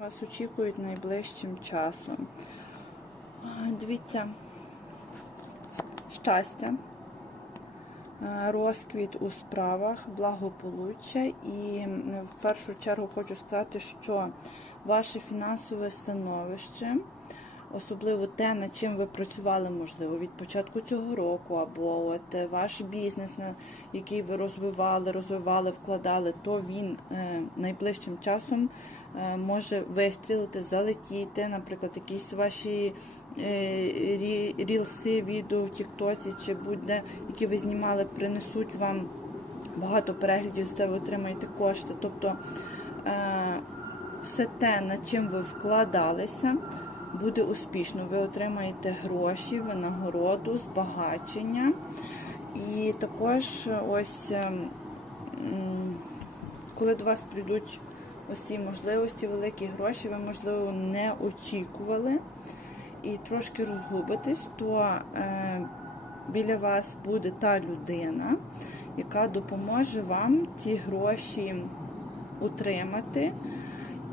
Вас очікують найближчим часом. Дивіться, щастя, розквіт у справах, благополуччя. І в першу чергу хочу сказати, що ваше фінансове становище, особливо те, над чим ви працювали, можливо, від початку цього року, або от е, ваш бізнес, який ви розвивали, розвивали, вкладали, то він е, найближчим часом е, може вистрілити, залетіти, наприклад, якісь ваші рі- рілси, відео в Тіктоці чи будь-де, які ви знімали, принесуть вам багато переглядів, за це ви отримаєте кошти. Тобто все те, над чим ви вкладалися, буде успішно. Ви отримаєте гроші, винагороду, збагачення. І також ось, ем, коли до вас прийдуть ось ці можливості, великі гроші, ви, можливо, не очікували і трошки розгубитесь, то е, біля вас буде та людина, яка допоможе вам ці гроші утримати.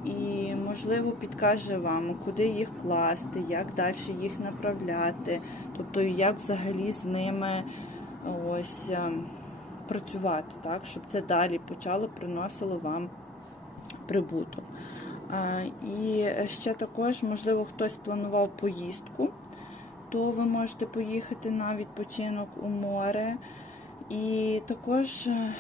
І, можливо, підкаже вам, куди їх класти, як далі їх направляти, тобто як взагалі з ними ось е, працювати, так, щоб це далі почало приносило вам прибуток. І ще також, можливо, хтось планував поїздку, то ви можете поїхати на відпочинок у море. І також, е,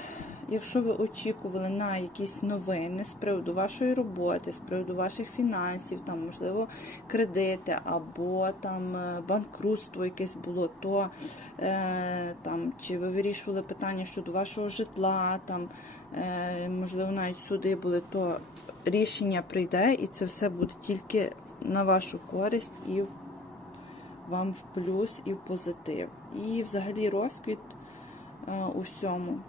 якщо ви очікували на якісь новини з приводу вашої роботи, з приводу ваших фінансів, там, можливо, кредити або там е, банкрутство якесь було, то е, там, чи ви вирішували питання щодо вашого житла, там, е, можливо, навіть суди були, то рішення прийде, і це все буде тільки на вашу користь і вам в плюс і в позитив. І взагалі розквіт е, у всьому.